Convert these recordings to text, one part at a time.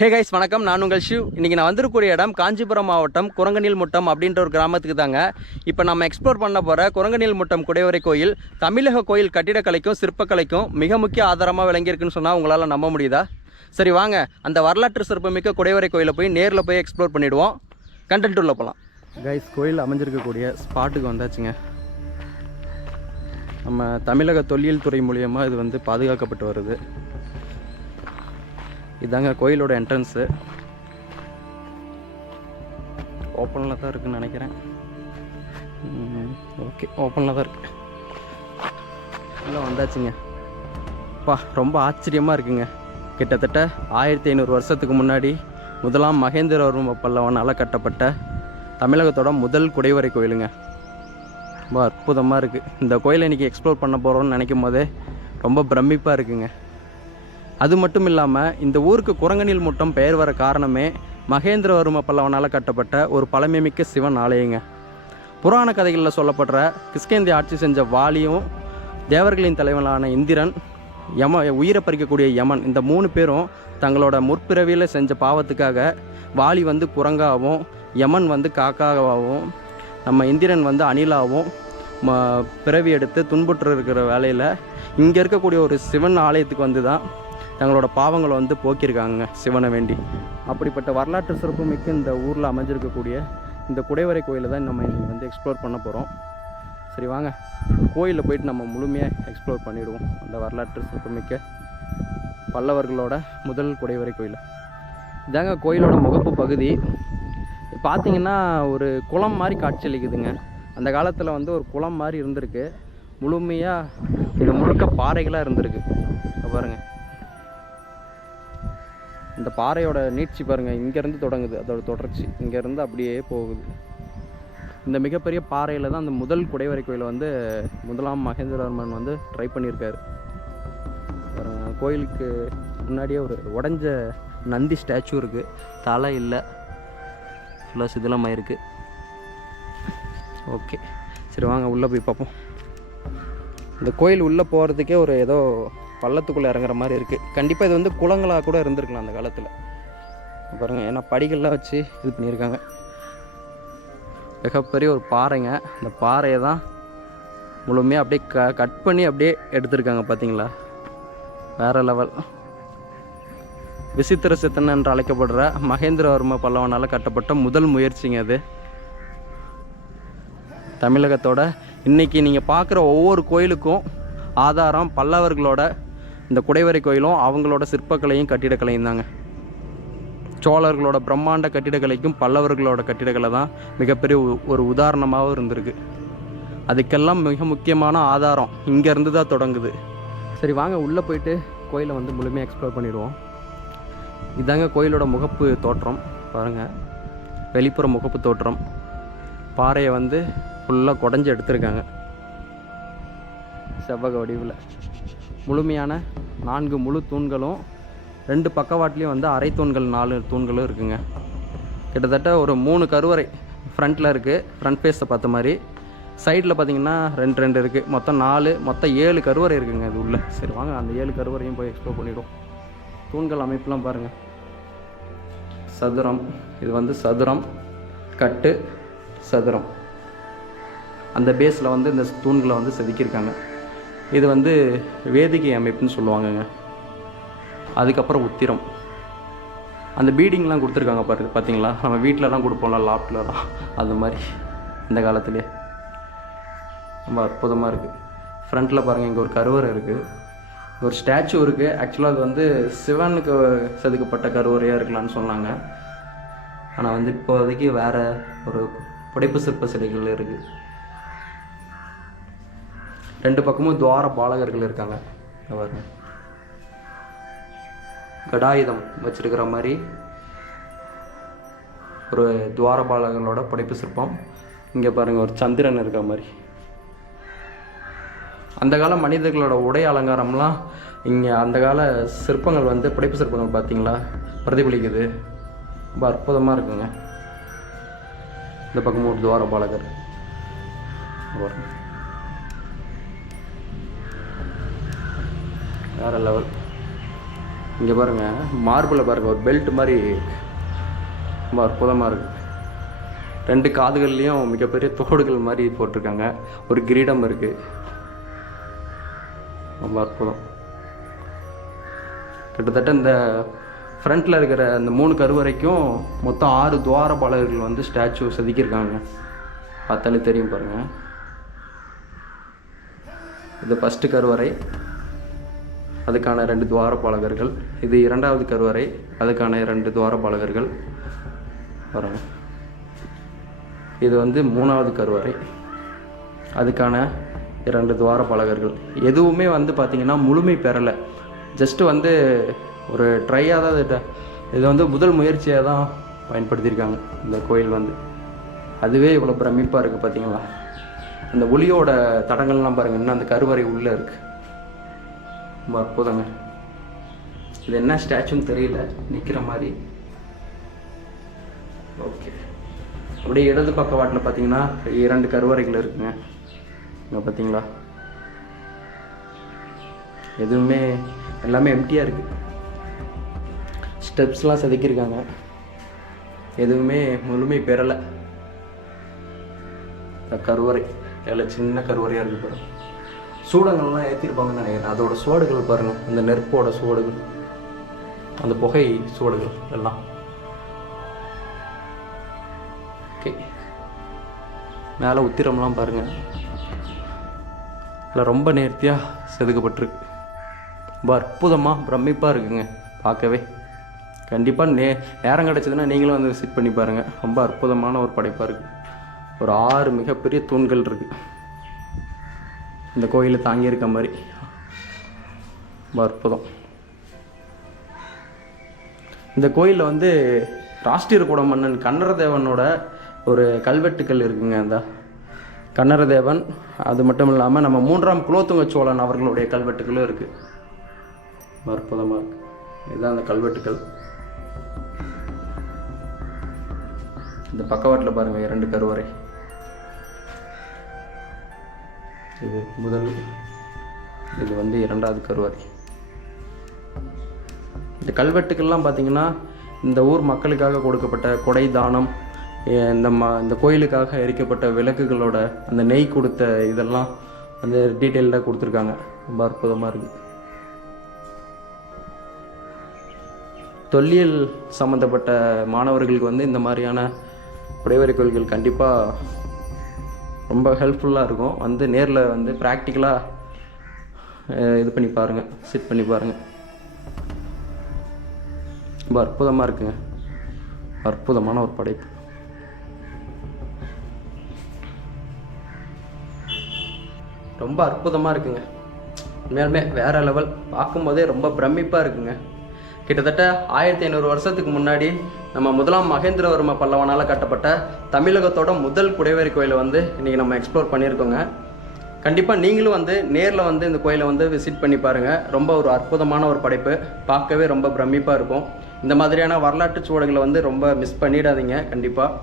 Hey guys வணக்கம். நான் உங்கள் ஷிவ். இன்றைக்கி நான் வந்திருக்கூடிய இடம் காஞ்சிபுரம் மாவட்டம் குரங்கநீல் முட்டம் அப்படின்ற ஒரு கிராமத்துக்கு தாங்க. இப்போ நம்ம எக்ஸ்ப்ளோர் பண்ண போகிற குரங்கநீல் முட்டம் குடைவரை கோயில் தமிழக கோயில் கட்டிடக்கலைக்கும் சிற்பக்கலைக்கும் மிக முக்கிய ஆதாரமாக விளங்கியிருக்குன்னு சொன்னால் உங்களால் நம்ப முடியுதா? சரி வாங்க. அந்த வரலாற்று சிறப்புமிக்க குடைவரை கோயிலை போய் நேரில் போய் எக்ஸ்ப்ளோர் பண்ணிவிடுவோம் கண்டென்ட் உள்ள போகலாம் கைஸ் கோயில் அமைஞ்சிருக்கக்கூடிய ஸ்பாட்டுக்கு வந்தாச்சுங்க. நம்ம தமிழக தொல்லியல் துறை மூலியமாக இது வந்து பாதுகாக்கப்பட்டு வருது. இதாங்க கோயிலோட என்ட்ரன்ஸு ஓப்பனில் தான் இருக்குன்னு நினைக்கிறேன். ஓகே ஓப்பனில் தான் இருக்கு. எல்லாம் வந்தாச்சுங்க. பா ரொம்ப ஆச்சரியமாக இருக்குங்க. கிட்டத்தட்ட ஆயிரத்தி ஐநூறு வருஷத்துக்கு முன்னாடி முதலாம் மகேந்திரவர்ம பல்லவனால் கட்டப்பட்ட தமிழகத்தோட முதல் குடைவரை கோயிலுங்க. ரொம்ப அற்புதமாக இருக்குது இந்த கோயிலை இன்றைக்கி எக்ஸ்ப்ளோர் பண்ண போகிறோம்னு நினைக்கும் போதே ரொம்ப பிரமிப்பாக இருக்குங்க. அது மட்டும் இல்லாமல் இந்த ஊருக்கு குரங்கனில் முட்டம் பெயர் வர காரணமே மகேந்திரவர்ம பல்லவனால் கட்டப்பட்ட ஒரு பழமைமிக்க சிவன் ஆலயங்க. புராண கதைகளில் சொல்லப்படுற கிஷ்கேந்தி ஆட்சி செஞ்ச வாலியும் தேவர்களின் தலைவனான இந்திரன் யம உயிரை பறிக்கக்கூடிய யமன் இந்த மூணு பேரும் தங்களோட முற்பிறவியில் செஞ்ச பாவத்துக்காக வாலி வந்து குரங்காகவும் யமன் வந்து காக்காவாகவும் நம்ம இந்திரன் வந்து அணிலாகவும் ம பிறவி எடுத்து துன்புற்று இருக்கிற வேலையில் இங்கே இருக்கக்கூடிய ஒரு சிவன் ஆலயத்துக்கு வந்து தான் தங்களோட பாவங்களை வந்து போக்கியிருக்காங்க சிவனை வேண்டி. அப்படிப்பட்ட வரலாற்று சிறப்புமிக்க இந்த ஊரில் அமைஞ்சிருக்கக்கூடிய இந்த குடைவரை கோயிலை தான் நம்ம இன்றைக்கி வந்து எக்ஸ்ப்ளோர் பண்ண போகிறோம் சரி வாங்க. கோயிலில் போயிட்டு நம்ம முழுமையாக எக்ஸ்ப்ளோர் பண்ணிவிடுவோம் அந்த வரலாற்று சிறப்புமிக்க பல்லவர்களோட முதல் குடைவரை கோயில். இதாங்க கோயிலோட முகப்பு பகுதி. பார்த்தீங்கன்னா ஒரு குளம் மாதிரி காட்சியளிக்குதுங்க அந்த காலத்தில் வந்து ஒரு குளம் மாதிரி இருந்திருக்கு. முழுமையாக இது முழுக்க பாறைகளாக இருந்திருக்கு. பாருங்கள் பாருங்க. இந்த பாறையோட நீட்சி பாருங்கள் இங்கேருந்து தொடங்குது. அதோட தொடர்ச்சி இங்கேருந்து அப்படியே போகுது. இந்த மிகப்பெரிய பாறையில் தான் அந்த முதல் குடைவரை கோயிலை வந்து முதலாம் மகேந்திரவர்மன் வந்து ட்ரை பண்ணியிருக்காரு. கோயிலுக்கு முன்னாடியே ஒரு உடஞ்ச நந்தி ஸ்டாச்சு இருக்குது தலை இல்லை. ஃபுல்லாக சிதிலமாக இருக்குது ஓகே சரி வாங்க உள்ளே போய் பார்ப்போம். இந்த கோயில் உள்ளே போகிறதுக்கே ஒரு ஏதோ பள்ளத்துக்குள்ளே இறங்குற மாதிரி இருக்குது கண்டிப்பாக இது வந்து குளங்களாக கூட இருந்திருக்கலாம் அந்த காலத்தில். பாருங்கள் ஏன்னா படிகள்லாம் வச்சு இது பண்ணியிருக்காங்க. மிகப்பெரிய ஒரு பாறைங்க. இந்த பாறையை தான் முழுமையாக அப்படியே க கட் பண்ணி அப்படியே எடுத்திருக்காங்க பார்த்தீங்களா வேறு லெவல் விசித்திர சித்தன் என்று அழைக்கப்படுற மகேந்திரவர்ம பல்லவனால் கட்டப்பட்ட முதல் முயற்சிங்க அது. தமிழகத்தோட இன்னைக்கு நீங்கள் பார்க்குற ஒவ்வொரு கோயிலுக்கும் ஆதாரம் பல்லவர்களோட இந்த குடைவரை கோயிலும் அவங்களோட சிற்பக்கலையும் கட்டிடக்கலையும் தாங்க. சோழர்களோட பிரம்மாண்ட கட்டிடக்கலைக்கும் பல்லவர்களோட கட்டிடக்கலை தான் மிகப்பெரிய உ- ஒரு உதாரணமாகவும் இருந்திருக்கு. அதுக்கெல்லாம் மிக முக்கியமான ஆதாரம் இங்கேருந்து தான் தொடங்குது. சரி வாங்க உள்ளே போயிட்டு கோயிலை வந்து முழுமையாக எக்ஸ்ப்ளோர் பண்ணிடுவோம். இதாங்க கோயிலோட முகப்பு தோற்றம் பாருங்கள் வெளிப்புற முகப்பு தோற்றம். பாறையை வந்து ஃபுல்லாக குடஞ்சி எடுத்திருக்காங்க. செவ்வக வடிவில். முழுமையான நான்கு முழு தூண்களும் ரெண்டு பக்கவாட்லேயும் வந்து அரை தூண்கள் நாலு தூண்களும் இருக்குங்க. கிட்டத்தட்ட ஒரு மூணு கருவறை ஃப்ரண்ட்டில் இருக்குது ஃப்ரண்ட் ஃபேஸை பார்த்த மாதிரி. சைடில் பார்த்தீங்கன்னா ரெண்டு ரெண்டு இருக்குது மொத்தம் நாலு மொத்தம் ஏழு கருவறை இருக்குங்க இது உள்ள. சரி வாங்க அந்த ஏழு கருவறையும் போய் எக்ஸ்ப்ளோர் பண்ணிவிடும் தூண்கள் அமைப்புலாம் பாருங்கள் சதுரம். இது வந்து சதுரம். கட்டு சதுரம். அந்த பேஸில் வந்து இந்த தூண்களை வந்து செதுக்கியிருக்காங்க. இது வந்து வேதிகை அமைப்புன்னு சொல்லுவாங்கங்க. அதுக்கப்புறம் உத்திரம். அந்த பீடிங்லாம் கொடுத்துருக்காங்க பாரு பார்த்தீங்களா நம்ம வீட்டிலலாம் கொடுப்போம்ல லாப்ட்லலாம். அது மாதிரி இந்த காலத்துலேயே ரொம்ப அற்புதமாக இருக்குது ஃப்ரண்ட்டில் பாருங்கள் இங்கே ஒரு கருவறை இருக்குது ஒரு ஸ்டாச்சு இருக்குது ஆக்சுவலாக அது வந்து சிவனுக்கு செதுக்கப்பட்ட கருவறையாக இருக்கலாம்னு சொன்னாங்க. ஆனால் வந்து இப்போதைக்கு வேறு ஒரு புடைப்பு சிற்ப சிலைகள் இருக்குது ரெண்டு பக்கமும் துவார பாலகர்கள் இருக்காங்க. பாருங்க கடாயுதம் வச்சிருக்கிற மாதிரி ஒரு துவார பாலகர்களோட படைப்பு சிற்பம். இங்கே பாருங்கள் ஒரு சந்திரன் இருக்கிற மாதிரி. அந்த கால மனிதர்களோட உடை அலங்காரம்லாம் இங்கே அந்த கால சிற்பங்கள் வந்து படைப்பு சிற்பங்கள் பார்த்தீங்களா பிரதிபலிக்குது. ரொம்ப அற்புதமாக இருக்குங்க. இந்த பக்கம் ஒரு துவார பாலகர். வரும் வேறு லெவல் இங்கே பாருங்கள் மார்பிளில் பாருங்கள் ஒரு பெல்ட் மாதிரி ரொம்ப அற்புதமாக இருக்குது ரெண்டு காதுகள்லேயும் மிகப்பெரிய தோடுகள் மாதிரி போட்டிருக்காங்க. ஒரு கிரீடம் இருக்குது ரொம்ப அற்புதம். கிட்டத்தட்ட இந்த ஃப்ரண்ட்டில் இருக்கிற அந்த மூணு கருவறைக்கும் மொத்தம் ஆறு துவாரபாலகர்கள் வந்து ஸ்டாச்சு செதுக்கியிருக்காங்க. பார்த்தாலே தெரியும் பாருங்கள் இது ஃபஸ்ட்டு கருவறை அதுக்கான ரெண்டு துவாரபாலகர்கள். இது இரண்டாவது கருவறை அதுக்கான இரண்டு துவாரபாலகர்கள். பாருங்க. இது வந்து மூணாவது கருவறை. அதுக்கான இரண்டு துவாரபாலகர்கள். எதுவுமே வந்து பார்த்திங்கன்னா முழுமை பெறலை. ஜஸ்ட்டு வந்து ஒரு ட்ரையாக தான் இது வந்து முதல் முயற்சியாக தான் பயன்படுத்தியிருக்காங்க இந்த கோயில் வந்து. அதுவே இவ்வளோ பிரமிப்பாக இருக்குது பார்த்தீங்களா அந்த ஒளியோட தடங்கள்லாம் பாருங்கள் இன்னும் அந்த கருவறை உள்ளே இருக்குது ரொம்ப அற்புதங்க இது என்ன ஸ்டாச்சுன்னு தெரியல நிற்கிற மாதிரி. ஓகே அப்படியே இடது பக்க வாட்டில் பார்த்தீங்கன்னா இரண்டு கருவறைகள் இருக்குங்க. இங்கே பார்த்தீங்களா எதுவுமே எல்லாமே எம்டியாக இருக்குது ஸ்டெப்ஸ்லாம் செதுக்கியிருக்காங்க. எதுவுமே முழுமை பெறலை. கருவறை எல்லாம் சின்ன கருவறையாக இருக்குது பாருங்கள் சூடங்கள்லாம் ஏற்றிருப்பாங்கன்னு நினைக்கிறேன். அதோட சுவடுகள் பாருங்கள் அந்த நெருப்போட சுவடுகள். அந்த புகை சுவடுகள் எல்லாம். ஓகே. மேலே உத்திரம்லாம் பாருங்கள் இல்லை ரொம்ப நேர்த்தியாக செதுக்கப்பட்டிருக்கு. ரொம்ப அற்புதமாக பிரமிப்பாக இருக்குங்க. பார்க்கவே. கண்டிப்பாக நே நேரம் கிடச்சதுன்னா நீங்களும் வந்து விசிட் பண்ணி பாருங்கள் ரொம்ப அற்புதமான ஒரு படைப்பாக இருக்குது ஒரு ஆறு மிகப்பெரிய தூண்கள் இருக்குது இந்த கோயிலை தாங்கியிருக்க மாதிரி. ரொம்ப அற்புதம். இந்த கோயிலில் வந்து ராஷ்டிரகூட மன்னன் கன்னரதேவனோட ஒரு கல்வெட்டுக்கள் இருக்குங்க அந்த. கன்னரதேவன் அது மட்டும் இல்லாமல் நம்ம மூன்றாம் குலோத்துங்க சோழன் அவர்களுடைய கல்வெட்டுகளும் இருக்குது அற்புதமாக இருக்குது இதுதான் அந்த கல்வெட்டுக்கள். இந்த பக்கவாட்டில் பாருங்கள் இரண்டு கருவறை. இது முதல் இது வந்து இரண்டாவது கருவறை இந்த கல்வெட்டுக்கள்லாம் பார்த்தீங்கன்னா இந்த ஊர் மக்களுக்காக கொடுக்கப்பட்ட கொடை தானம் இந்த ம இந்த கோயிலுக்காக எரிக்கப்பட்ட விளக்குகளோட அந்த நெய் கொடுத்த இதெல்லாம் அந்த டீட்டெயில்டாக கொடுத்துருக்காங்க. ரொம்ப அற்புதமாக இருக்குது தொல்லியல் சம்மந்தப்பட்ட மாணவர்களுக்கு வந்து இந்த மாதிரியான குடைவரை கோயில்கள் கண்டிப்பாக ரொம்ப ஹெல்ப்ஃபுல்லாக இருக்கும். வந்து நேரில் வந்து ப்ராக்டிக்கலாக இது பண்ணி பாருங்கள் சிட் பண்ணி பாருங்கள் ரொம்ப அற்புதமாக இருக்குங்க. அற்புதமான ஒரு படைப்பு. ரொம்ப அற்புதமாக இருக்குங்க. உண்மையாலுமே வேறு லெவல் பார்க்கும்போதே ரொம்ப பிரமிப்பாக இருக்குங்க. கிட்டத்தட்ட ஆயிரத்தி ஐநூறு வருஷத்துக்கு முன்னாடி நம்ம முதலாம் மகேந்திரவர்ம பல்லவனால் கட்டப்பட்ட தமிழகத்தோட முதல் குடைவரி கோயிலை வந்து இன்றைக்கி நம்ம எக்ஸ்ப்ளோர் பண்ணியிருக்கோங்க. கண்டிப்பாக நீங்களும் வந்து நேரில் வந்து இந்த கோயிலை வந்து விசிட் பண்ணி பாருங்கள் ரொம்ப ஒரு அற்புதமான ஒரு படைப்பு. பார்க்கவே ரொம்ப பிரமிப்பாக இருக்கும். இந்த மாதிரியான வரலாற்று சுவடுகளை வந்து ரொம்ப மிஸ் பண்ணிடாதீங்க கண்டிப்பாக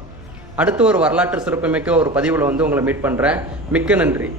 அடுத்து ஒரு வரலாற்று சிறப்புமிக்க ஒரு பதிவில் வந்து உங்களை மீட் பண்ணுறேன் மிக்க நன்றி.